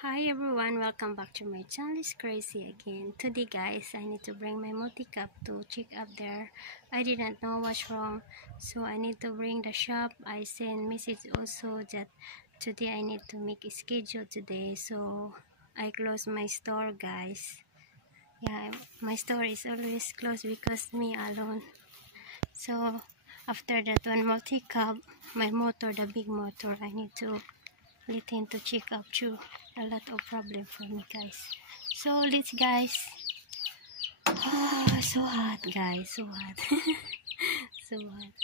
Hi everyone, welcome back to my channel. It's Crazy again. Today guys, I need to bring my multi-cup to check up there. I didn't know what's wrong, so I need to bring the shop. I send message also that today I need to make a schedule today, so I close my store guys. Yeah, my store is always closed because me alone. So after that one multi-cup, my motor, the big motor, I need to let him to check up too. A lot of problem for me guys. So let's guys. So hot guys, so hot. So hot.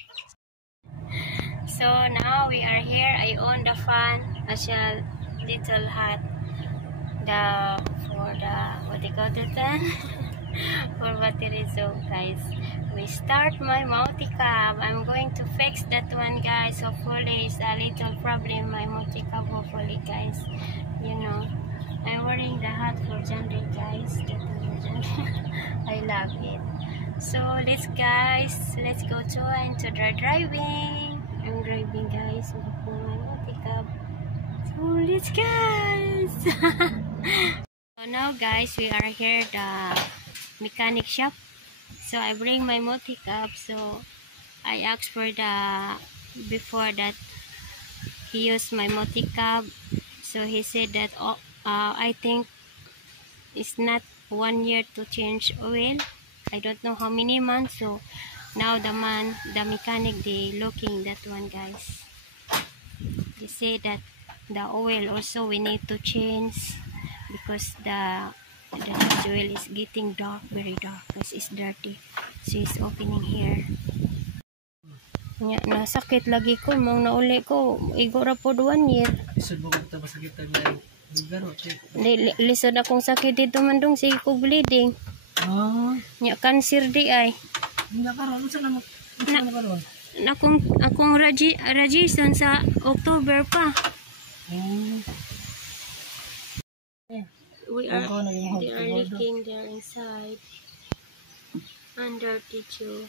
So now we are here. I own the fan as a little hot. For the what they call it then? For battery. So guys, we start my multi-cab. I'm going to fix that one guys. Hopefully it's a little problem my multi-cab. Hopefully guys, you know, I'm wearing the hat for gender guys. I love it. So let's go to into the driving. I'm driving guys with my multi-cab. So let's guys. So now guys, we are here the mechanic shop. So I bring my multi-cab. So I asked for the before that he used my multi-cab. So he said that I think it's not 1 year to change oil. I don't know how many months. So now the mechanic, they looking that one guys. They say that the oil also we need to change because the oil is getting dark, very dark because it's dirty. So it's opening here. Nya nasakit lagi ko mong nauli ko igo ra pod 1 year. Lisod mo kita masakit tayo garo. Lisod akong sakit dito mandong sige ko bleeding. Nya cancer di ay. Nya karon unsa na mo? Akong radiation sa October pa. They are leaking there inside. Under tissue.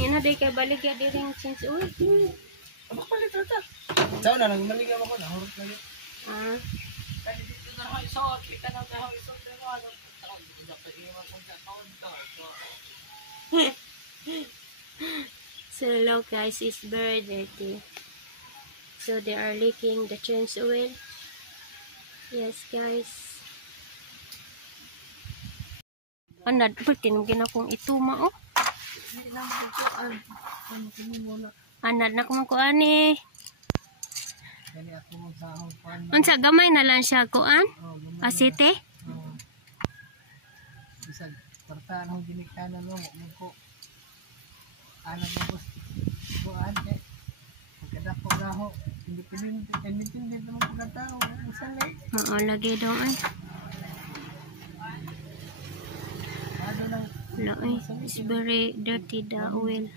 Yan na, day ka balik ya diring change oil. Ako palit ata. Daw na nang maligam ako na horot lagi. Kani dito na ako isot, kita na ako isot pero ano. Takon ko dapat iwan ko sa taon to. So look guys, it's very dirty. So they are leaking the change oil. Yes guys. Anad, tinugin akong ituma oh. Anad na kumang kuan eh. Unsa gamay na lang siya kuan? Asite? Bisag partaan ang ginikanan mo ko. Ana mo bus. Kuan eh. Kada ko gaho, independent naman pagkatao. Usan lay. Oo, lagi daw ay. No, it's very dirty the oil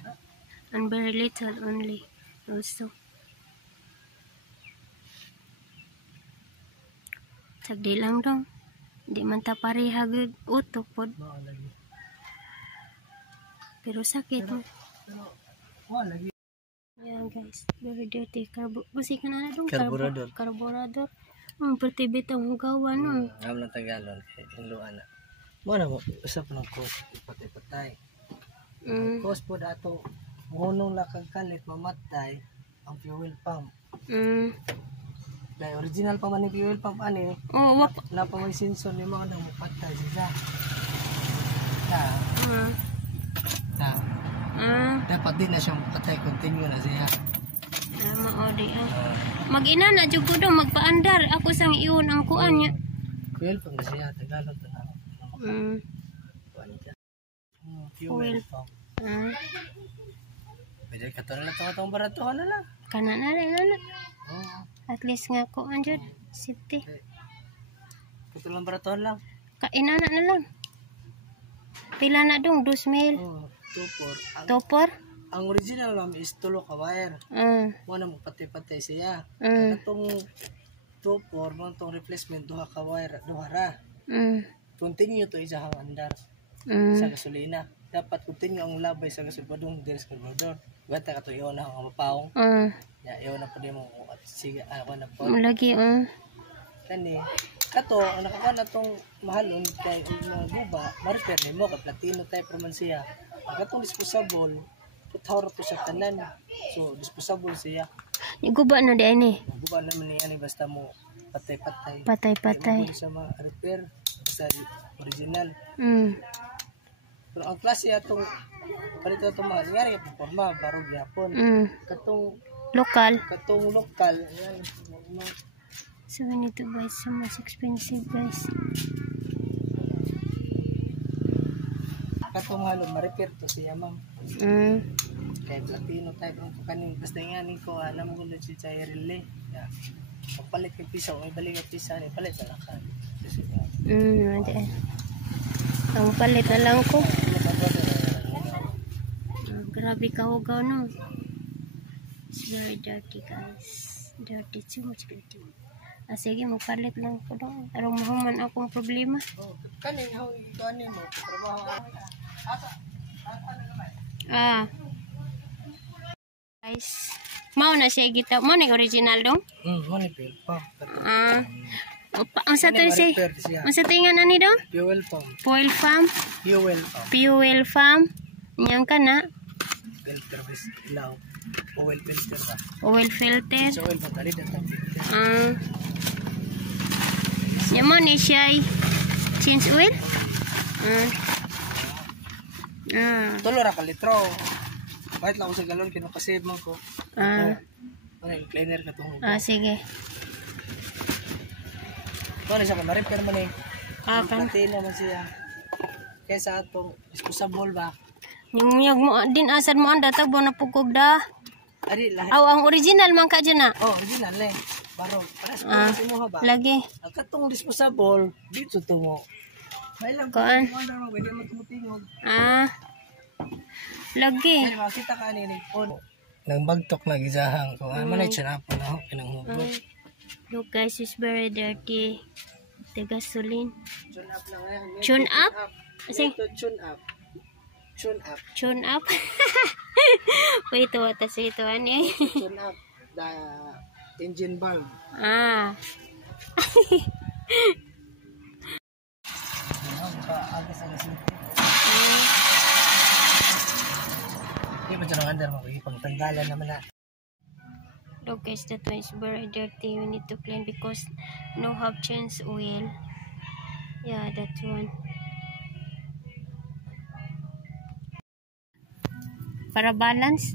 and very little only also. Sagdi lang dong. Di man ta pareha gud utok pod. Pero sakit mo. Lagi. Ayan guys, very dirty. Busi ka na dong. Carburetor. Perti bitang gawa no. Am na Tagalog kay iluan na. Mo na mo usap ng cost patay. Cost po dato hunong lakag kalit mamatay ang fuel pump. Dahil original pa man ni fuel pump ani. Oh, wap. Na pa may sensor ni mo nang mapatay siya. Dapat din na siyang patay, continue na siya. Maodi mag-ina na jud ko daw magpaandar ako sang iyon ang kuan niya. Fuel pump na siya Tagalog na. Fuel pump. Pwede ka to na itong baratuhan na lang. Kana na rin na. At least nga kuan jud safety. Ito lang baratuhan lang. Kainana na lang. Pila na dong 2,000. 2-4. Ang original lang is tulo ka wire. Mo na magpatay-patay siya. Katong 2-4 mo tong replacement duha ka wire, duha ra. Continue to isahang andar sa gasolina. Dapat continue ang labay sa gasolina diri sa carburetor. Gata ka to iyon na ang mapaong. Ya, iyon na po din mo. Sige, ako na po. Lagi, Kani, kato, ang nakakala tong mahalon kay mga guba, ma-repair ni mo, kay platino tayo permansiya. Ang katong disposable, putawra to sa tanan. So, disposable siya. Guba na di ani. Ang guba naman ni ani, basta mo patay-patay. Patay-patay. Sa mga repair, sa original. Pero ang klase atong palito itong mga nangyari yung forma, barog yapon. Katong Lokal. Ayan. So we need to buy some most expensive, guys. Katong halong ma-repair to siya, ma'am. Kay platino type ang kanin. Basta nga ni ko, alam ko na si Chaya Relay. Yeah. Papalit yung pisa, may balik yung pisa, palit na lang ka. Ang palit na lang ko. Grabe kahugaw, no? It's very dirty, guys. Dirty, too much dirty. Sige, magpalit lang ko doon. Arong mahuman akong problema. Kanin, ito anin mo. Trabaho guys. Mau na siya gitaw. Mau na original dong? Mau na pa. Ang sa tingan na ni dong? Fuel pump. Fuel pump? Fuel pump. Yang ka na? Filter bis ilaw. Oil filter ba? Oil filter. So oil pump tali datang. Yang mo ni siya change oil? Tulo ra ka litro. Kahit lang ako sa galon kinakasave man ko. Yung cleaner ka itong sige. Ito na siya kung ma-repair man eh. Platino man siya. Kesa itong disposable ba? Yung mo din asad mo ang datag mo na pugog da. Ari, lahat. Ang original man ka dyan na? Original eh. Barong. Para sa mo ba? Lagi. Ang katong disposable, dito ito mo. May lang Kuan? pwede mo tumutingog. Lagi. Ay, makita ka ni Nipon. Nang bagtok na gizahang ko. Manay siya na po na ako. Pinanghugot. Look guys, it's very dirty. The gasoline. Tune up lang yan. Tune up? Tune up. Tune up. Tune up? Wait, watas ito. Ano eh? Tune up. The engine valve. Hindi mo dyan ang under mo. Pagtanggalan naman na. Look guys, that one is very dirty. We need to clean because no have change oil. Yeah, that one. Para balance?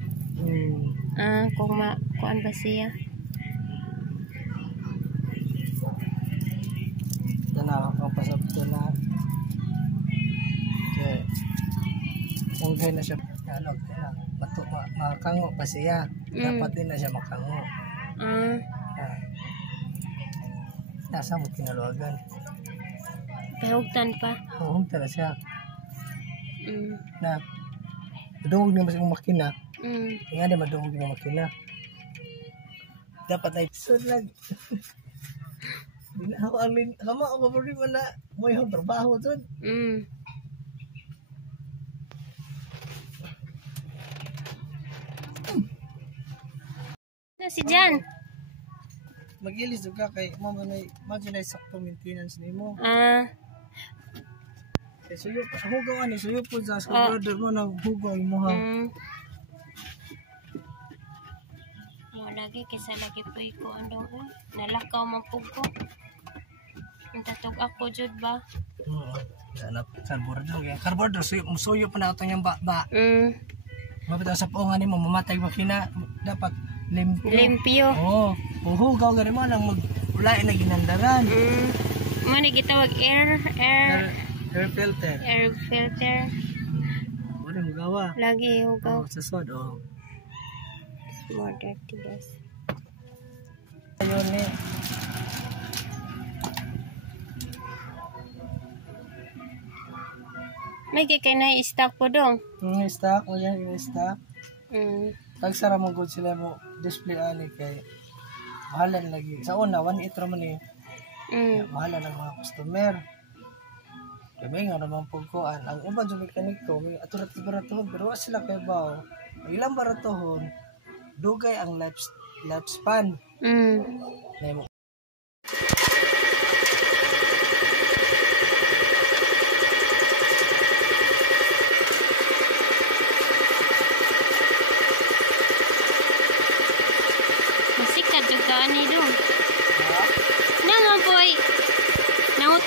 Kung kuan ba siya? Ito na, kapasap ito na. Okay. Ungay na siya. Makango pa siya. Dapat din na siya makango. Nasa mo kinaluagan. Pahugtan pa. Hugtan na siya. Na, madungog na masing makina. Nga di madungog na makina. Dapat ay sunlag. Ako alin, kama ako problema na mo yung trabaho dun. Si Jan. Magilis juga kay mo manay sakto maintenance nimo. Kay suyo hugaw ani suyo po sa brother mo nang hugaw mo ha. Lagi kaysa lagi po ko andong nalakaw man po ko. Tatog ako jud ba? Hanap carburetor kay carburetor suyo pa na ito yung ba. Mabitaw sa puungan nimo mamatay makina dapat limpyo. Hugaw gani mo nang magulay na ginandaran. Mani gitawag air filter. Air filter. Wala hugawa. Lagi hugaw. Sa sod More dirty guys. Ayun eh. May kikay na i-stock po dong. Stock, yan yung stock. Tagsara mo good sila mo display ani kay mahalan lagi. Sa una, 1.8 raman eh. Mahalan ang mga customer. Kaya may nga naman po ko. Ang iba dyan mekaniko, may aturat-aturat pero sila kay ba Ang ilang baratohon, dugay ang lifespan. Na mo Sikat juga ani dong. Nama boy. Naut.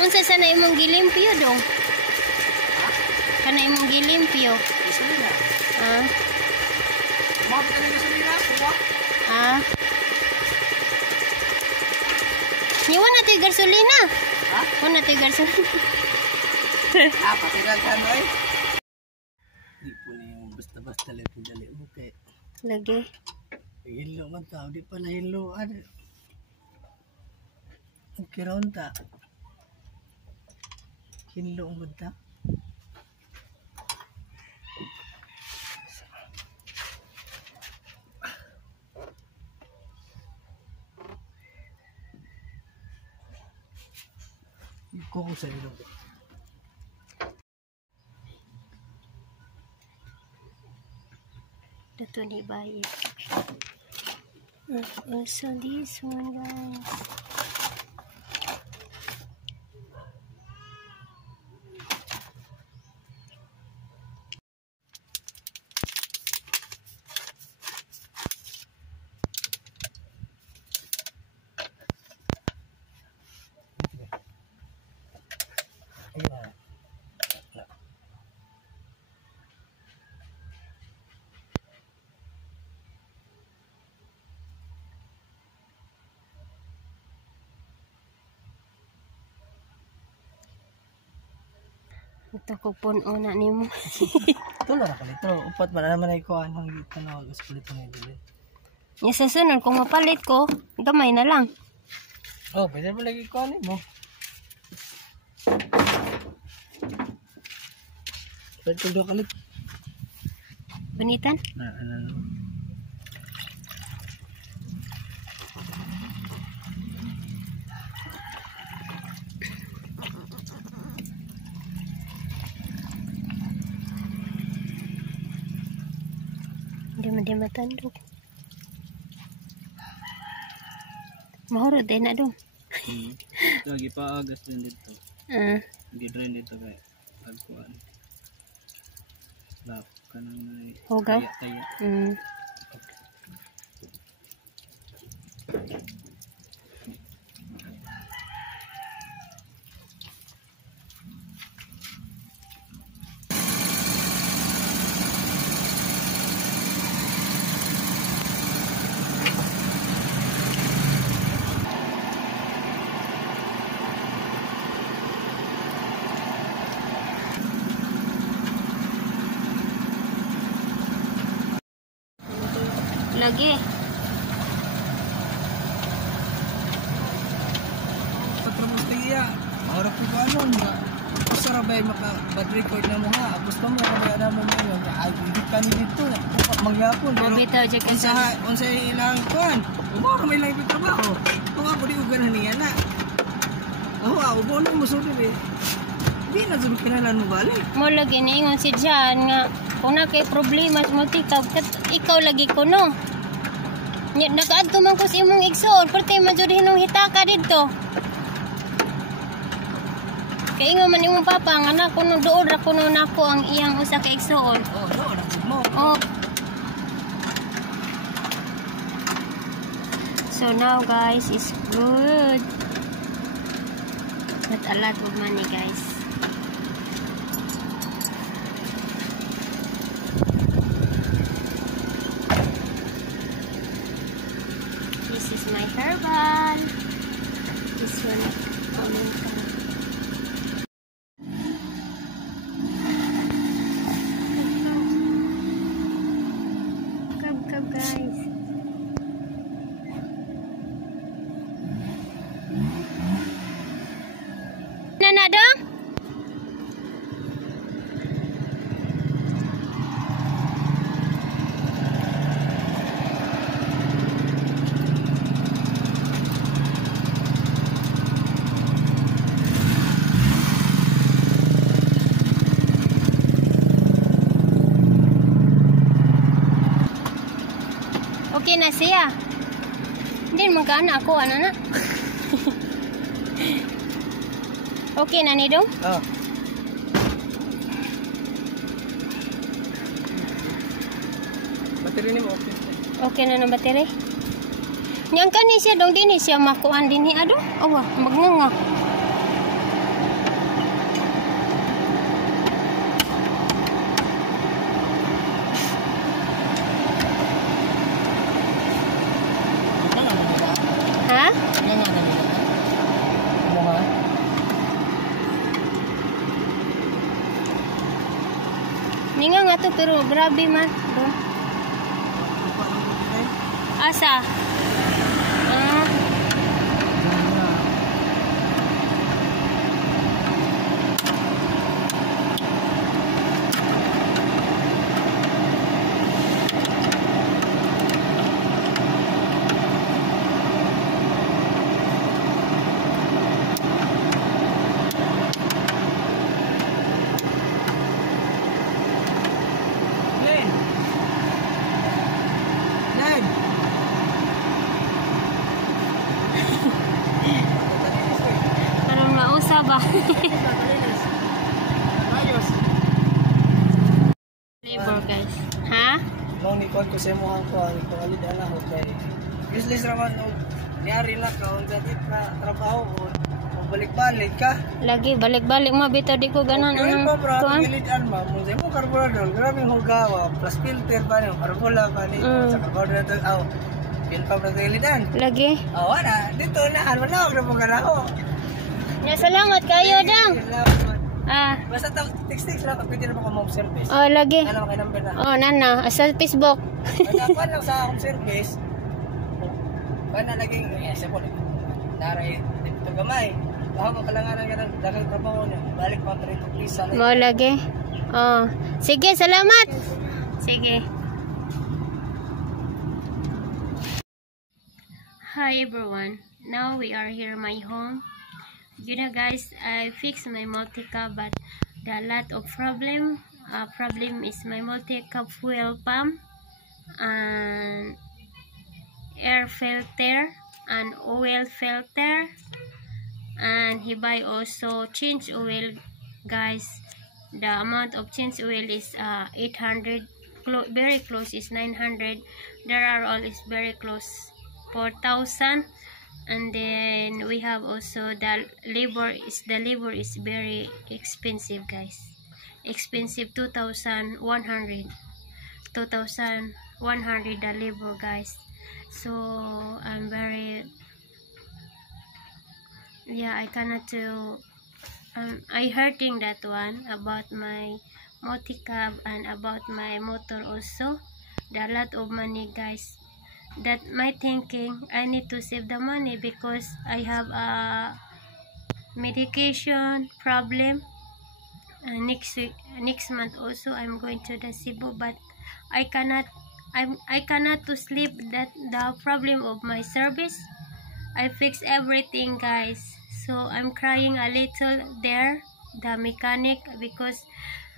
Unsa sana imong gilimpyo dong? Kana imong gilimpyo. gasolina. Ah. Mabot ka ng gasolina, diba? Ah. Niwa na tayo gasolina. Ha? Wala na tayo gasolina. Patigal ka no eh. Di po na yung basta-basta dali bukay. Lagi. Hilo man tao, di pa na hiloan. Okay ron ta. Hilo ang ta. Iko ko sa ilong. Ito ni bayit. Also this one guys. Ayan. Ito ko puno na ni mo. Ito lang ka litro. Upat ba na naman ay kuhaan ng tanawag sa kulit na dili. Yung sa sunod, kung mapalit ko, gamay na lang. Oh, pwede mo lagi kuhaan mo. Pwede ko doon kalit. Bunitan? Ano. Hindi matandog. Mahurot din na dong. Lagi pa agas din dito. Hindi drain dito kaya agkuhan. Lap ka nang Hugaw? Taya. Lagi. Pagtrapos tiya, harap ko ano nga. Usara ba maka-bad record na mo ha? Gusto mo kaya naman mo yun. Ay, hindi ka dito. Magyapon. Pero Bitaw dyan ka unsa ilang kuhan. Umaro may lang yung trabaho. Kung ako di ko ganahan niya na. Ubo na mo sudin eh. Hindi na sudin kinalan mo balik. Mo lagi na ingon si Jan nga kung na kay problema sa multitaw, ikaw lagi ko no. Nakaadto man ko sa imong igsoon, perti man jud hinong hitaka didto. Kay ingon man imong papa nga na kuno doon ra kuno nako ang iyang usa ka igsoon. Doon ra mo. So now guys, it's good. But a lot of money guys. This is my herbal. This one, Come guys. Nana dong? okay na siya. Hindi magkana ako, ano na. Okay na ni Dong? Oh. Battery ni mo okay. Okay na ng battery. Yang kani siya Dong, din siya makuan din ni ado. Awa, magnanga. Ha? Ninga nga to pero grabe man. Dong. Asa? Ah. Parang mausa ba? Labor guys. Ha? Nung nikon ko sa mo ko ang pangalid ana ho kay. Useless raman og niari lang ka on dati ka trabaho o balik-balik ka. Lagi balik-balik mo bitaw di ko ganan Ang anong kuan. gilid alma mo sa mo carburetor grabe hugawa plus filter pa ni parbola pa ni sa carburetor aw. Pil pa sa gilidan. Lagi. Oh, ana dito na ano na og mo garaho. Ya salamat kayo Dang. Ah. Basta text lang pwede na mo service. Oh lagi. Ano kay number na? Oh nana sa Facebook. Nagkakuan lang sa akong service. Bana laging sa po. Daray dito gamay. Ako kalanganan ka ng dagang trabaho niya. Balik pa rin ito please. Mo lagi. Oh. Sige, salamat. Sige. Hi everyone. Now we are here my home. You know guys, I fixed my multi-cab but the lot of problem is my multi-cab fuel pump and air filter and oil filter, and he buy also change oil guys. The amount of change oil is 800, very close is 900. There are all is very close 4,000. And then we have also the labor is very expensive guys, expensive 2,100 the labor guys. So I'm very, yeah, I cannot do I hurting that one about my multi-cab and about my motor also. There are a lot of money guys. That my thinking, I need to save the money because I have a medication problem. Next month also I'm going to the Cebu, but I cannot to sleep that the problem of my service. I fix everything guys, so I'm crying a little there, the mechanic, because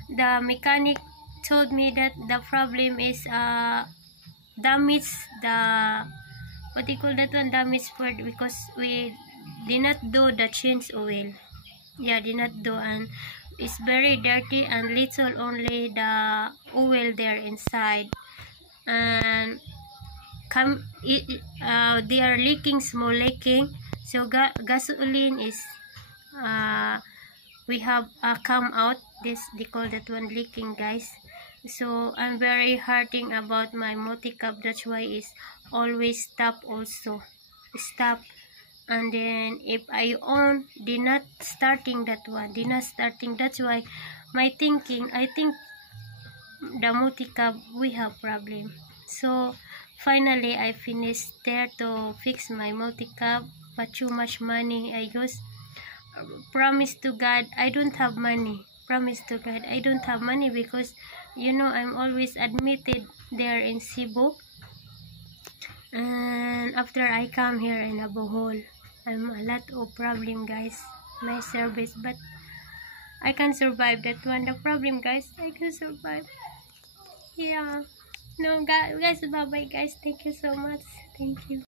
the mechanic told me that the problem is damage the what do you call that one, damage for because we did not do the change oil. Yeah, did not do, and it's very dirty and little only the oil there inside, and they are leaking, small leaking. So gasoline is we have come out, this they call that one leaking guys. So I'm very hurting about my multi-cab, that's why it's always stop also, stop. And then if I own, did not starting that one, that's why my thinking, I think the multi-cab we have problem. So finally I finished there to fix my multi-cab, but too much money I use. Promise to God I don't have money, promise to God I don't have money, because you know I'm always admitted there in Cebu, and after I come here in Bohol, I'm a lot of problem guys, my service, but I can survive that one. The problem guys, I can survive. Yeah, No, guys, bye bye guys. Thank you so much. Thank you.